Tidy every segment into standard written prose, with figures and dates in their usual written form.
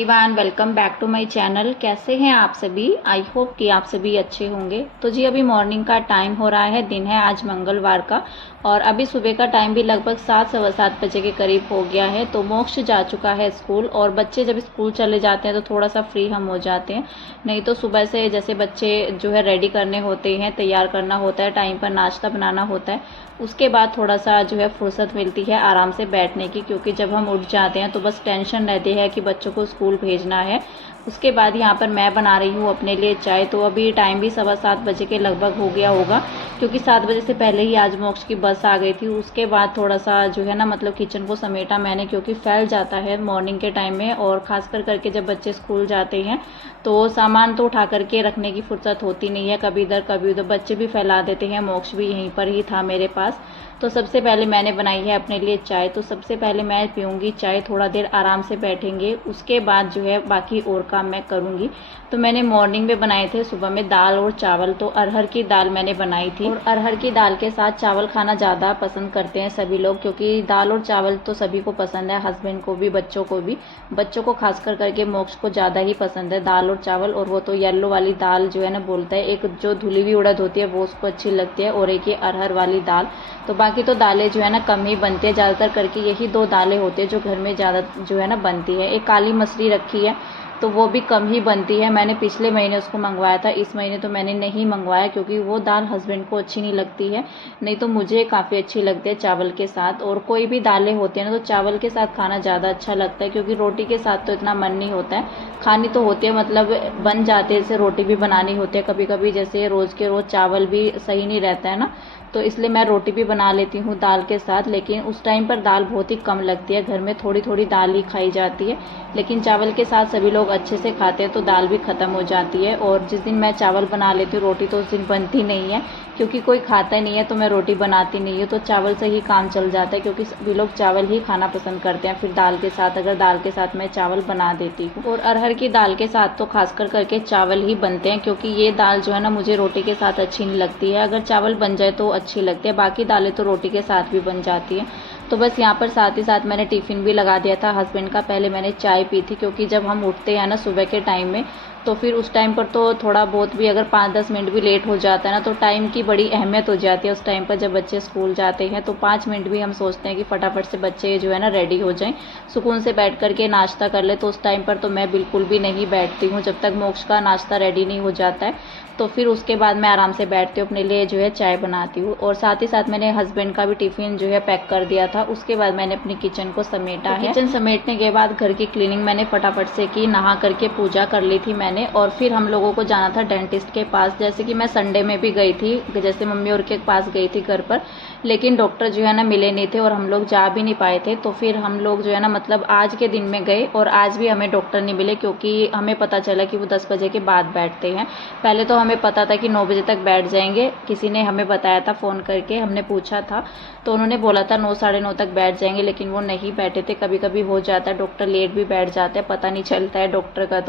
Everyone, welcome back to my channel. कैसे हैं आप सभी? आई होप कि आप सभी अच्छे होंगे। तो जी अभी मॉर्निंग का टाइम हो रहा है, दिन है आज मंगलवार का, और अभी सुबह का टाइम भी लगभग 7 सवा 7 बजे के करीब हो गया है। तो मोक्ष जा चुका है स्कूल, और बच्चे जब स्कूल चले जाते हैं तो थोड़ा सा फ्री हम हो जाते हैं। नहीं तो सुबह से जैसे बच्चे जो है रेडी करने होते हैं, तैयार करना होता है, टाइम पर नाश्ता बनाना होता है, उसके बाद थोड़ा सा जो है फुर्सत मिलती है आराम से बैठने की। क्योंकि जब हम उठ जाते हैं तो बस टेंशन रहती है कि बच्चों को स्कूल भेजना है। उसके बाद यहाँ पर मैं बना रही हूँ अपने लिए चाय। तो अभी टाइम भी 7:15 के लगभग हो गया होगा, क्योंकि 7 बजे से पहले ही आज मोक्ष की बस आ गई थी। उसके बाद थोड़ा सा जो है ना मतलब किचन को समेटा मैंने, क्योंकि फैल जाता है मॉर्निंग के टाइम में, और ख़ासकर करके जब बच्चे स्कूल जाते हैं तो सामान तो उठा करके रखने की फुर्सत होती नहीं है, कभी इधर कभी उधर बच्चे भी फैला देते हैं। मोक्ष भी यहीं पर ही था मेरे पास। तो सबसे पहले मैंने बनाई है अपने लिए चाय। तो सबसे पहले मैं पीऊँगी चाय, थोड़ा देर आराम से बैठेंगे, उसके बाद जो है बाकी और काम मैं करूँगी। तो मैंने मॉर्निंग में बनाए थे सुबह में दाल और चावल। तो अरहर की दाल मैंने बनाई थी, और अरहर की दाल के साथ चावल खाना ज़्यादा पसंद करते हैं सभी लोग, क्योंकि दाल और चावल तो सभी को पसंद है, हस्बैंड को भी, बच्चों को भी। बच्चों को खासकर करके मोक्ष को ज़्यादा ही पसंद है दाल और चावल। और वो तो येलो वाली दाल जो है ना बोलता है, एक जो धुली हुई उड़द होती है वो उसको अच्छी लगती है, और एक ये अरहर वाली दाल। तो बाकी तो दालें जो है ना कम ही बनती है, ज़्यादातर करके यही 2 दालें होती है जो घर में ज़्यादा जो है ना बनती है। एक काली मसरी रखी है तो वो भी कम ही बनती है। मैंने पिछले महीने उसको मंगवाया था, इस महीने तो मैंने नहीं मंगवाया, क्योंकि वो दाल हस्बैंड को अच्छी नहीं लगती है। नहीं तो मुझे काफ़ी अच्छी लगती है चावल के साथ। और कोई भी दालें होती है ना तो चावल के साथ खाना ज़्यादा अच्छा लगता है, क्योंकि रोटी के साथ तो इतना मन नहीं होता है। खानी तो होती है, मतलब बन जाते हैं, जैसे रोटी भी बनानी होती है कभी कभी, जैसे रोज़ के रोज़ चावल भी सही नहीं रहता है ना, तो इसलिए मैं रोटी भी बना लेती हूँ दाल के साथ। लेकिन उस टाइम पर दाल बहुत ही कम लगती है, घर में थोड़ी थोड़ी दाल ही खाई जाती है। लेकिन चावल के साथ सभी लोग अच्छे से खाते हैं तो दाल भी ख़त्म हो जाती है। और जिस दिन मैं चावल बना लेती हूँ रोटी तो उस दिन बनती नहीं है, क्योंकि कोई खाता नहीं है तो मैं रोटी बनाती नहीं हूँ। तो चावल से ही काम चल जाता है, क्योंकि सभी लोग चावल ही खाना पसंद करते हैं फिर दाल के साथ, अगर दाल के साथ मैं चावल बना देती हूँ। और अरहर की दाल के साथ तो खासकर करके चावल ही बनते हैं, क्योंकि ये दाल जो है ना मुझे रोटी के साथ अच्छी नहीं लगती है। अगर चावल बन जाए तो अच्छी लगती है, बाकी दालें तो रोटी के साथ भी बन जाती है। तो बस यहाँ पर साथ ही साथ मैंने टिफ़िन भी लगा दिया था हस्बैंड का। पहले मैंने चाय पी थी, क्योंकि जब हम उठते हैं ना सुबह के टाइम में तो फिर उस टाइम पर तो थोड़ा बहुत भी अगर 5-10 मिनट भी लेट हो जाता है ना तो टाइम की बड़ी अहमियत हो जाती है उस टाइम पर। जब बच्चे स्कूल जाते हैं तो 5 मिनट भी हम सोचते हैं कि फटाफट से बच्चे जो है ना रेडी हो जाएं, सुकून से बैठ करके नाश्ता कर ले। तो उस टाइम पर तो मैं बिल्कुल भी नहीं बैठती हूँ जब तक मोक्ष का नाश्ता रेडी नहीं हो जाता है। तो फिर उसके बाद मैं आराम से बैठती हूँ, अपने लिए जो है चाय बनाती हूँ। और साथ ही साथ मैंने हस्बैंड का भी टिफ़िन जो है पैक कर दिया था। उसके बाद मैंने अपनी किचन को समेटा है। किचन समेटने के बाद घर की क्लीनिंग मैंने फटाफट से की, नहा करके पूजा कर ली थी मैंने। और फिर हम लोगों को जाना था डेंटिस्ट के पास, जैसे कि मैं संडे में भी गई थी, जैसे मम्मी और के पास गई थी घर पर, लेकिन डॉक्टर जो है ना मिले नहीं थे और हम लोग जा भी नहीं पाए थे। तो फिर हम लोग जो है ना मतलब आज के दिन में गए, और आज भी हमें डॉक्टर नहीं मिले, क्योंकि हमें पता चला कि वो 10 बजे के बाद बैठते हैं। पहले तो हमें पता था कि 9 बजे तक बैठ जाएंगे, किसी ने हमें बताया था फ़ोन करके, हमने पूछा था तो उन्होंने बोला था 9 साढ़े 9 तक बैठ जाएंगे, लेकिन वो नहीं बैठे थे। कभी कभी हो जाता है, डॉक्टर लेट भी बैठ जाते हैं, पता नहीं चलता है डॉक्टर का।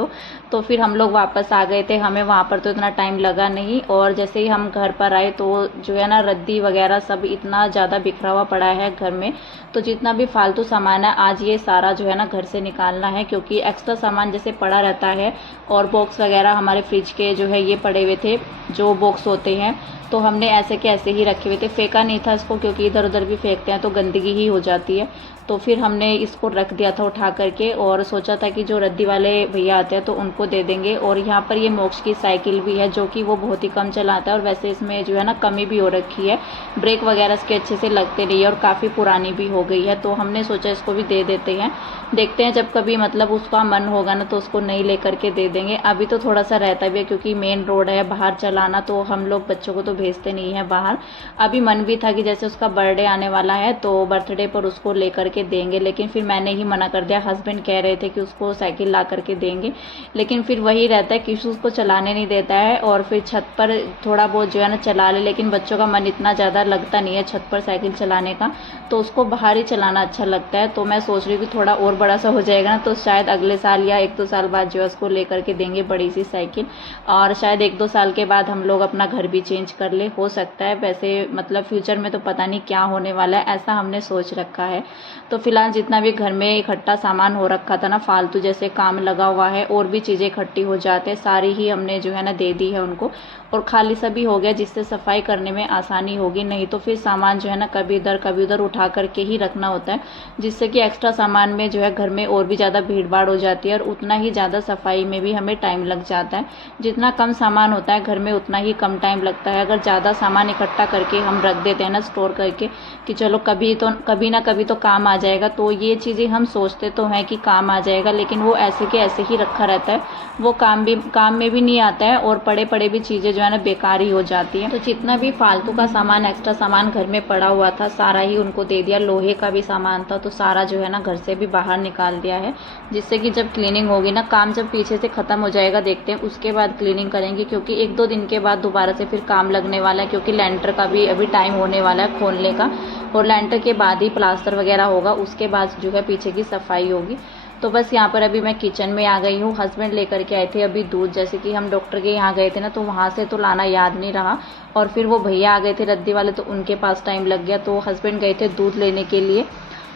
तो फिर हम लोग वापस आ गए थे, हमें वहाँ पर तो इतना टाइम लगा नहीं। और जैसे ही हम घर पर आए तो जो है ना रद्दी वगैरह सब इतना ज़्यादा बिखरा हुआ पड़ा है घर में, तो जितना भी फालतू सामान है आज ये सारा जो है ना घर से निकालना है, क्योंकि एक्स्ट्रा सामान जैसे पड़ा रहता है। और बॉक्स वगैरह हमारे फ्रिज के जो है ये पड़े हुए थे, जो बॉक्स होते हैं, तो हमने ऐसे के ऐसे ही रखे हुए थे, फेंका नहीं था इसको, क्योंकि इधर उधर भी फेंकते हैं तो गंदगी ही हो जाती है। तो फिर हमने इसको रख दिया था उठा करके, और सोचा था कि जो रद्दी वाले भैया आते हैं तो उनको दे देंगे। और यहाँ पर ये मोक्ष की साइकिल भी है, जो कि वो बहुत ही कम चलाता है, और वैसे इसमें जो है ना कमी भी हो रखी है, ब्रेक वगैरह इसके अच्छे से लगते नहीं है, और काफ़ी पुरानी भी हो गई है। तो हमने सोचा इसको भी दे देते हैं, देखते हैं जब कभी मतलब उसका मन होगा ना तो उसको नहीं ले करके दे देंगे। अभी तो थोड़ा सा रहता भी है, क्योंकि मेन रोड है, बाहर चलाना तो हम लोग बच्चों को तो भेजते नहीं हैं बाहर। अभी मन भी था कि जैसे उसका बर्थडे आने वाला है तो बर्थडे पर उसको ले करके देंगे, लेकिन फिर मैंने ही मना कर दिया। हस्बैंड कह रहे थे कि उसको साइकिल ला करके देंगे, लेकिन फिर वही रहता है कि उसको चलाने नहीं देता है। और फिर छत पर थोड़ा बहुत जो है ना चला ले, लेकिन बच्चों का मन इतना ज़्यादा लगता नहीं है छत पर साइकिल चलाने का, तो उसको बाहर ही चलाना अच्छा लगता है। तो मैं सोच रही हूँ कि थोड़ा और बड़ा सा हो जाएगा ना तो शायद अगले साल या 1-2 साल बाद जो है उसको ले करके देंगे बड़ी सी साइकिल, और शायद 1-2 साल के बाद हम लोग अपना घर भी चेंज कर कर ले, हो सकता है। वैसे मतलब फ्यूचर में तो पता नहीं क्या होने वाला है, ऐसा हमने सोच रखा है। तो फिलहाल जितना भी घर में इकट्ठा सामान हो रखा था ना फालतू, जैसे काम लगा हुआ है और भी चीज़ें इकट्ठी हो जाते हैं, सारी ही हमने जो है ना दे दी है उनको, और खाली सा भी हो गया, जिससे सफाई करने में आसानी होगी। नहीं तो फिर सामान जो है ना कभी इधर उठा करके ही रखना होता है, जिससे कि एक्स्ट्रा सामान में जो है घर में और भी ज़्यादा भीड़ भाड़ हो जाती है और उतना ही ज़्यादा सफाई में भी हमें टाइम लग जाता है। जितना कम सामान होता है घर में उतना ही कम टाइम लगता है। अगर ज़्यादा सामान इकट्ठा करके हम रख देते हैं ना स्टोर करके कि चलो कभी ना कभी तो काम आ जाएगा, तो ये चीज़ें हम सोचते तो हैं कि काम आ जाएगा, लेकिन वो ऐसे के ऐसे ही रखा रहता है, वो काम में भी नहीं आता है और पड़े पड़े भी चीज़ें जो है ना बेकार ही हो जाती है। तो जितना भी फालतू का सामान, एक्स्ट्रा सामान घर में पड़ा हुआ था सारा ही उनको दे दिया। लोहे का भी सामान था तो सारा जो है ना घर से भी बाहर निकाल दिया है, जिससे कि जब क्लीनिंग होगी ना, काम जब पीछे से ख़त्म हो जाएगा, देखते हैं उसके बाद क्लीनिंग करेंगे, क्योंकि 1-2 दिन के बाद दोबारा से फिर काम लगने वाला है, क्योंकि लेंटर का भी अभी टाइम होने वाला है खोलने का, और लेंटर के बाद ही प्लास्टर वगैरह होगा, उसके बाद जो है पीछे की सफाई होगी। तो बस यहाँ पर अभी मैं किचन में आ गई हूँ। हस्बैंड लेकर के आए थे अभी दूध, जैसे कि हम डॉक्टर के यहाँ गए थे ना, तो वहाँ से तो लाना याद नहीं रहा, और फिर वो भैया आ गए थे रद्दी वाले, तो उनके पास टाइम लग गया, तो हस्बैंड गए थे दूध लेने के लिए।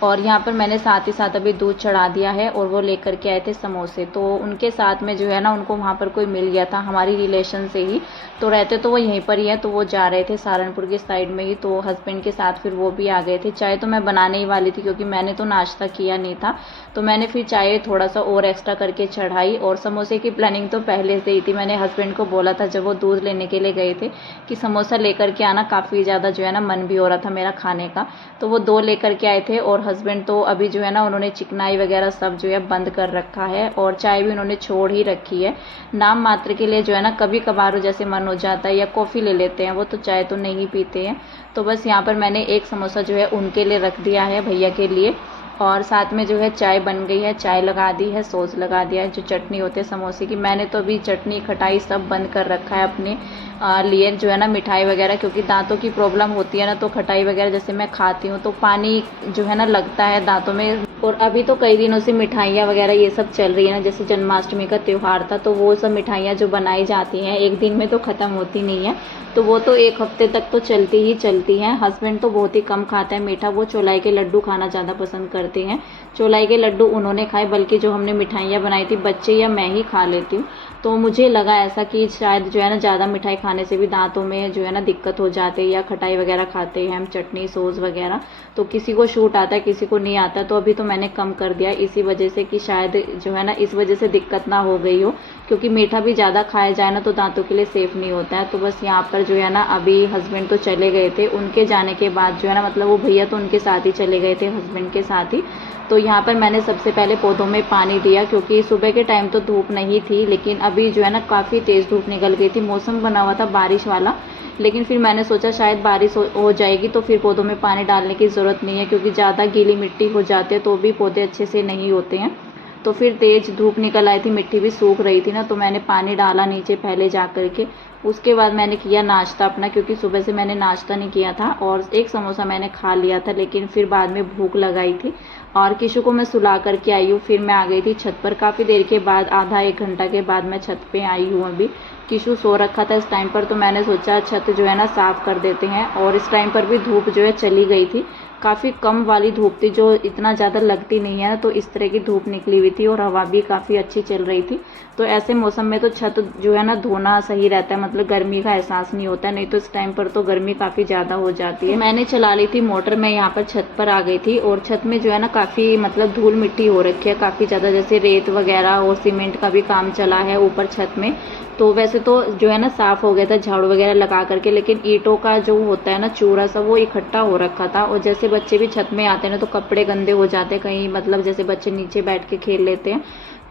और यहाँ पर मैंने साथ ही साथ अभी दूध चढ़ा दिया है, और वो लेकर के आए थे समोसे, तो उनके साथ में जो है ना उनको वहाँ पर कोई मिल गया था हमारी रिलेशन से ही, तो रहते तो वो यहीं पर ही है, तो वो जा रहे थे सहारनपुर की साइड में ही, तो हस्बैंड के साथ फिर वो भी आ गए थे। चाय तो मैं बनाने ही वाली थी, क्योंकि मैंने तो नाश्ता किया नहीं था, तो मैंने फिर चाय थोड़ा सा और एक्स्ट्रा करके चढ़ाई। और समोसे की प्लानिंग तो पहले से ही थी, मैंने हस्बैंड को बोला था जब वो दूध लेने के लिए गए थे कि समोसा लेकर के आना, काफ़ी ज़्यादा जो है ना मन भी हो रहा था मेरा खाने का, तो वो 2 लेकर के आए थे। और हस्बैंड तो अभी जो है ना उन्होंने चिकनाई वगैरह सब जो है बंद कर रखा है, और चाय भी उन्होंने छोड़ ही रखी है, नाम मात्र के लिए जो है ना कभी कभार जैसे मन हो जाता है या कॉफ़ी ले लेते हैं, वो तो चाय तो नहीं पीते हैं। तो बस यहाँ पर मैंने एक समोसा जो है उनके लिए रख दिया है, भैया के लिए, और साथ में जो है चाय बन गई है, चाय लगा दी है, सॉस लगा दिया है, जो चटनी होती है समोसे की। मैंने तो अभी चटनी खटाई सब बंद कर रखा है अपने लिए, जो है ना मिठाई वगैरह, क्योंकि दांतों की प्रॉब्लम होती है ना, तो खटाई वगैरह जैसे मैं खाती हूँ तो पानी जो है ना लगता है दांतों में। और अभी तो कई दिनों से मिठाइयाँ वगैरह ये सब चल रही है ना, जैसे जन्माष्टमी का त्यौहार था, तो वो सब मिठाइयाँ जो बनाई जाती हैं एक दिन में तो ख़त्म होती नहीं है, तो वो तो 1 हफ्ते तक तो चलती ही चलती हैं। हस्बैंड तो बहुत ही कम खाता है मीठा, वो चौलाई के लड्डू खाना ज़्यादा पसंद करते हैं। चौलाई के लड्डू उन्होंने खाए, बल्कि जो हमने मिठाइयाँ बनाई थी बच्चे या मैं ही खा लेती हूँ। तो मुझे लगा ऐसा कि शायद जो है ना ज़्यादा मिठाई खाने से भी दांतों में जो है ना दिक्कत हो जाती है, या खटाई वगैरह खाते हैं हम, चटनी सॉस वगैरह, तो किसी को शूट आता है किसी को नहीं आता। तो अभी तो मैंने कम कर दिया इसी वजह से कि शायद जो है ना इस वजह से दिक्कत ना हो गई हो, क्योंकि मीठा भी ज़्यादा खाया जाए ना तो दांतों के लिए सेफ़ नहीं होता है। तो बस यहाँ पर जो है ना अभी हस्बैंड तो चले गए थे, उनके जाने के बाद जो है ना मतलब वो भैया तो उनके साथ ही चले गए थे हस्बैंड के साथ ही। तो यहाँ पर मैंने सबसे पहले पौधों में पानी दिया, क्योंकि सुबह के टाइम तो धूप नहीं थी, लेकिन अभी जो है ना काफ़ी तेज़ धूप निकल गई थी, मौसम बना हुआ था बारिश वाला। लेकिन फिर मैंने सोचा शायद बारिश हो जाएगी तो फिर पौधों में पानी डालने की ज़रूरत नहीं है, क्योंकि ज़्यादा गीली मिट्टी हो जाती है तो भी पौधे अच्छे से नहीं होते हैं। तो फिर तेज़ धूप निकल आई थी, मिट्टी भी सूख रही थी ना, तो मैंने पानी डाला नीचे पहले जा कर के। उसके बाद मैंने किया नाश्ता अपना, क्योंकि सुबह से मैंने नाश्ता नहीं किया था, और एक समोसा मैंने खा लिया था, लेकिन फिर बाद में भूख लगाई थी। और किशु को मैं सुला करके आई हूँ, फिर मैं आ गई थी छत पर। काफ़ी देर के बाद, आधा 1 घंटा के बाद मैं छत पे आई हूँ। अभी किशु सो रखा था इस टाइम पर, तो मैंने सोचा छत जो है ना साफ़ कर देते हैं। और इस टाइम पर भी धूप जो है चली गई थी, काफ़ी कम वाली धूप थी, जो इतना ज़्यादा लगती नहीं है ना, तो इस तरह की धूप निकली हुई थी, और हवा भी काफ़ी अच्छी चल रही थी। तो ऐसे मौसम में तो छत जो है ना धोना सही रहता है, मतलब गर्मी का एहसास नहीं होता है, नहीं तो इस टाइम पर तो गर्मी काफ़ी ज़्यादा हो जाती है। मैंने चला ली थी मोटर, मैं यहाँ पर छत पर आ गई थी, और छत में जो है ना काफ़ी मतलब धूल मिट्टी हो रखी है काफ़ी ज़्यादा, जैसे रेत वगैरह और सीमेंट का भी काम चला है ऊपर छत में। तो वैसे तो जो है ना साफ़ हो गया था झाड़ू वगैरह लगा करके, लेकिन ईंटों का जो होता है ना चूरा सा, वो इकट्ठा हो रखा था। और जैसे बच्चे भी छत में आते हैं ना तो कपड़े गंदे हो जाते हैं कहीं, मतलब जैसे बच्चे नीचे बैठ के खेल लेते हैं,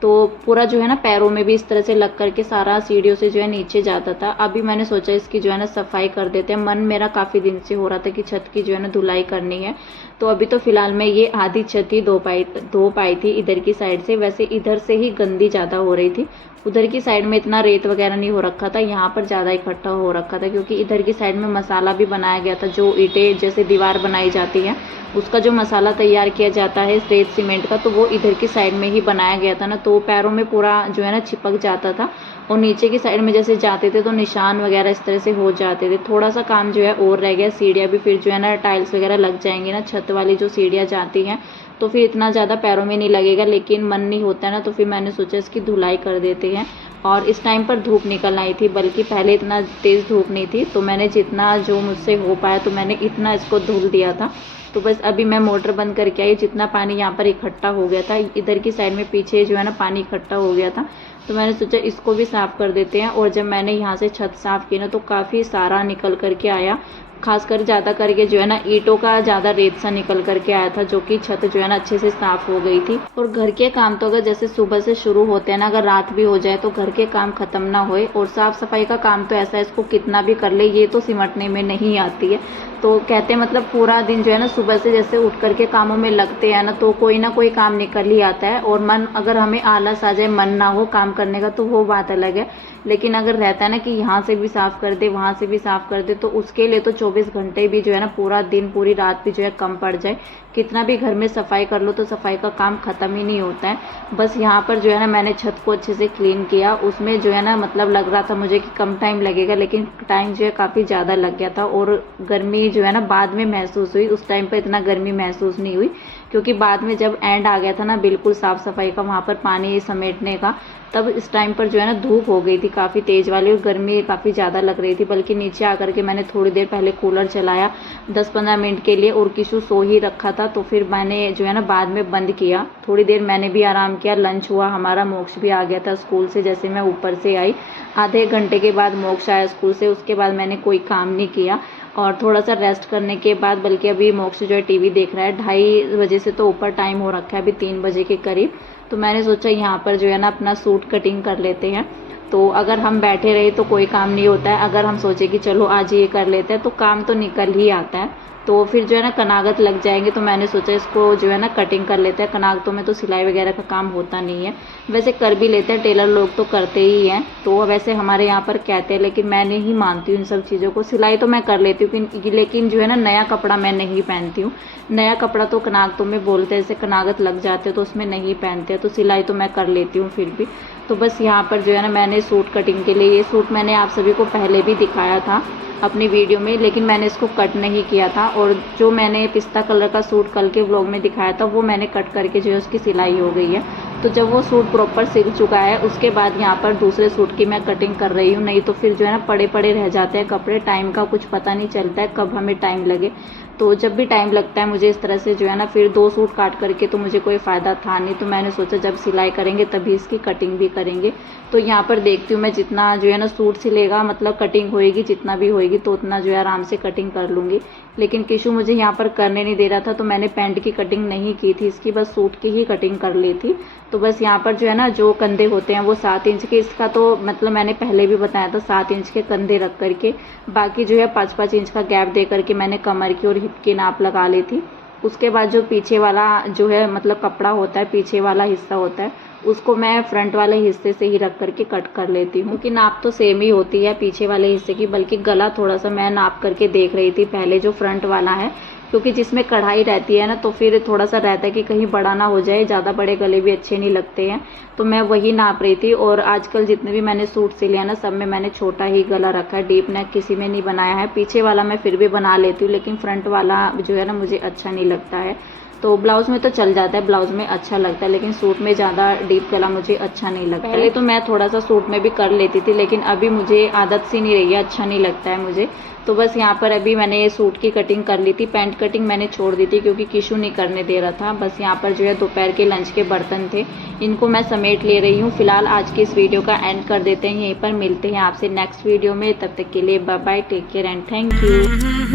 तो पूरा जो है ना पैरों में भी इस तरह से लग करके सारा सीढ़ियों से जो है नीचे जाता था। अभी मैंने सोचा इसकी जो है ना सफाई कर देते हैं, मन मेरा काफ़ी दिन से हो रहा था कि छत की जो है ना धुलाई करनी है। तो अभी तो फिलहाल मैं ये आधी छत ही धो पाई थी इधर की साइड से, वैसे इधर से ही गंदी ज़्यादा हो रही थी, उधर की साइड में इतना रेत वगैरह नहीं हो रखा था, यहाँ पर ज़्यादा इकट्ठा हो रखा था क्योंकि इधर की साइड में मसाला भी बनाया गया था। जो ईंटें जैसे दीवार बनाई जाती है उसका जो मसाला तैयार किया जाता है रेत सीमेंट का, तो वो इधर की साइड में ही बनाया गया था ना, तो पैरों में पूरा जो है ना चिपक जाता था और नीचे की साइड में जैसे जाते थे तो निशान वगैरह इस तरह से हो जाते थे। थोड़ा सा काम जो है और रह गया, सीढ़ियाँ भी फिर जो है ना टाइल्स वगैरह लग जाएंगी ना, छत वाली जो सीढ़ियाँ जाती हैं तो फिर इतना ज़्यादा पैरों में नहीं लगेगा, लेकिन मन नहीं होता है ना, तो फिर मैंने सोचा इसकी धुलाई कर देते हैं। और इस टाइम पर धूप निकल आई थी, बल्कि पहले इतना तेज़ धूप नहीं थी, तो मैंने जितना जो मुझसे हो पाया तो मैंने इतना इसको धुल दिया था। तो बस अभी मैं मोटर बंद करके आई, जितना पानी यहाँ पर इकट्ठा हो गया था इधर की साइड में पीछे जो है ना पानी इकट्ठा हो गया था, तो मैंने सोचा इसको भी साफ़ कर देते हैं। और जब मैंने यहाँ से छत साफ़ की ना तो काफ़ी सारा निकल करके आया, खासकर ज़्यादा करके जो है ना ईंटों का ज़्यादा रेत सा निकल करके आया था, जो कि छत जो है ना अच्छे से साफ़ हो गई थी। और घर के काम तो अगर जैसे सुबह से शुरू होते हैं ना, अगर रात भी हो जाए तो घर के काम ख़त्म ना होए। और साफ़ सफाई का काम तो ऐसा है, इसको कितना भी कर ले ये तो सिमटने में नहीं आती है। तो कहते हैं मतलब पूरा दिन जो है ना सुबह से जैसे उठ करके कामों में लगते हैं ना कोई काम निकल ही आता है। और मन अगर हमें आलस आ जाए, मन ना हो काम करने का, तो वो बात अलग है। लेकिन अगर रहता है ना कि यहाँ से भी साफ़ कर दे, वहाँ से भी साफ़ कर दे, तो उसके लिए तो 24 घंटे भी जो है ना पूरा दिन पूरी रात भी जो है कम पड़ जाए। कितना भी घर में सफाई कर लो तो सफाई का काम ख़त्म ही नहीं होता है। बस यहाँ पर जो है ना मैंने छत को अच्छे से क्लीन किया, उसमें जो है ना मतलब लग रहा था मुझे कि कम टाइम लगेगा, लेकिन टाइम जो है काफ़ी ज़्यादा लग गया था। और गर्मी जो है ना बाद में महसूस हुई, उस टाइम पर इतना गर्मी महसूस नहीं हुई, क्योंकि बाद में जब एंड आ गया था ना बिल्कुल साफ़ सफाई का, वहाँ पर पानी समेटने का, तब इस टाइम पर जो है ना धूप हो गई थी काफ़ी तेज़ वाली और गर्मी काफ़ी ज़्यादा लग रही थी। बल्कि नीचे आकर के मैंने थोड़ी देर पहले कूलर चलाया 10-15 मिनट के लिए, और किशु सो ही रखा था, तो फिर मैंने जो है ना बाद में बंद किया। थोड़ी देर मैंने भी आराम किया, लंच हुआ हमारा, मोक्ष भी आ गया था स्कूल से। जैसे मैं ऊपर से आई आधे घंटे के बाद मोक्ष आया स्कूल से, उसके बाद मैंने कोई काम नहीं किया। और थोड़ा सा रेस्ट करने के बाद, बल्कि अभी मोक्ष जो है टीवी देख रहा है, 2:30 बजे से तो ऊपर टाइम हो रखा है, अभी 3 बजे के करीब। तो मैंने सोचा यहाँ पर जो है ना अपना सूट कटिंग कर लेते हैं। तो अगर हम बैठे रहे तो कोई काम नहीं होता है, अगर हम सोचे कि चलो आज ये कर लेते हैं तो काम तो निकल ही आता है। तो फिर जो है ना कनागत लग जाएंगे, तो मैंने सोचा इसको जो है ना कटिंग कर लेते हैं। कनागतों में तो सिलाई वगैरह का काम होता नहीं है, वैसे कर भी लेते हैं, टेलर लोग तो करते ही हैं, तो वैसे हमारे यहाँ पर कहते हैं, लेकिन मैं नहीं मानती हूँ इन सब चीज़ों को। सिलाई तो मैं कर लेती हूँ, लेकिन जो है ना नया कपड़ा मैं नहीं पहनती हूँ। नया कपड़ा तो कनागतों में बोलते हैं, जैसे कनागत लग जाते हैं तो उसमें नहीं पहनते, तो सिलाई तो मैं कर लेती हूँ फिर भी। तो बस यहाँ पर जो है ना मैंने सूट कटिंग के लिए, ये सूट मैंने आप सभी को पहले भी दिखाया था अपनी वीडियो में, लेकिन मैंने इसको कट नहीं किया था। और जो मैंने पिस्ता कलर का सूट कल के व्लॉग में दिखाया था वो मैंने कट करके जो है उसकी सिलाई हो गई है। तो जब वो सूट प्रॉपर सिल चुका है उसके बाद यहाँ पर दूसरे सूट की मैं कटिंग कर रही हूँ, नहीं तो फिर जो है ना पड़े पड़े रह जाते हैं कपड़े, टाइम का कुछ पता नहीं चलता है कब हमें टाइम लगे। तो जब भी टाइम लगता है मुझे इस तरह से जो है ना, फिर 2 सूट काट करके तो मुझे कोई फ़ायदा था नहीं, तो मैंने सोचा जब सिलाई करेंगे तभी इसकी कटिंग भी करेंगे। तो यहाँ पर देखती हूँ मैं जितना जो है ना सूट सिलेगा, मतलब कटिंग होएगी जितना भी होएगी, तो उतना जो है आराम से कटिंग कर लूँगी। लेकिन किशु मुझे यहाँ पर करने नहीं दे रहा था, तो मैंने पैंट की कटिंग नहीं की थी इसकी, बस सूट की ही कटिंग कर ली थी। तो बस यहाँ पर जो है ना जो कंधे होते हैं वो 7 इंच के, इसका तो मतलब मैंने पहले भी बताया था 7 इंच के कंधे रख करके, बाकी जो है 5-5 इंच का गैप दे करके मैंने कमर की और हिप की नाप लगा ली थी। उसके बाद जो पीछे वाला जो है मतलब कपड़ा होता है, पीछे वाला हिस्सा होता है, उसको मैं फ्रंट वाले हिस्से से ही रख करके कट कर लेती हूँ, क्योंकि नाप तो सेम ही होती है पीछे वाले हिस्से की। बल्कि गला थोड़ा सा मैं नाप करके देख रही थी पहले, जो फ्रंट वाला है, क्योंकि जिसमें कढ़ाई रहती है ना तो फिर थोड़ा सा रहता है कि कहीं बड़ा ना हो जाए, ज़्यादा बड़े गले भी अच्छे नहीं लगते हैं, तो मैं वही नाप रही थी। और आजकल जितने भी मैंने सूट सिले हैं ना सब में मैंने छोटा ही गला रखा है, डीप नेक किसी में नहीं बनाया है। पीछे वाला मैं फिर भी बना लेती हूँ, लेकिन फ्रंट वाला जो है ना मुझे अच्छा नहीं लगता है। तो ब्लाउज़ में तो चल जाता है, ब्लाउज़ में अच्छा लगता है, लेकिन सूट में ज़्यादा डीप गला मुझे अच्छा नहीं लगता। पहले तो मैं थोड़ा सा सूट में भी कर लेती थी, लेकिन अभी मुझे आदत सी नहीं रही है, अच्छा नहीं लगता है मुझे। तो बस यहाँ पर अभी मैंने सूट की कटिंग कर ली थी, पैंट कटिंग मैंने छोड़ दी थी क्योंकि किशु नहीं करने दे रहा था। बस यहाँ पर जो है दोपहर के लंच के बर्तन थे, इनको मैं समेट ले रही हूँ। फिलहाल आज की इस वीडियो का एंड कर देते हैं यहीं पर, मिलते हैं आपसे नेक्स्ट वीडियो में, तब तक के लिए bye bye, take care and thank you.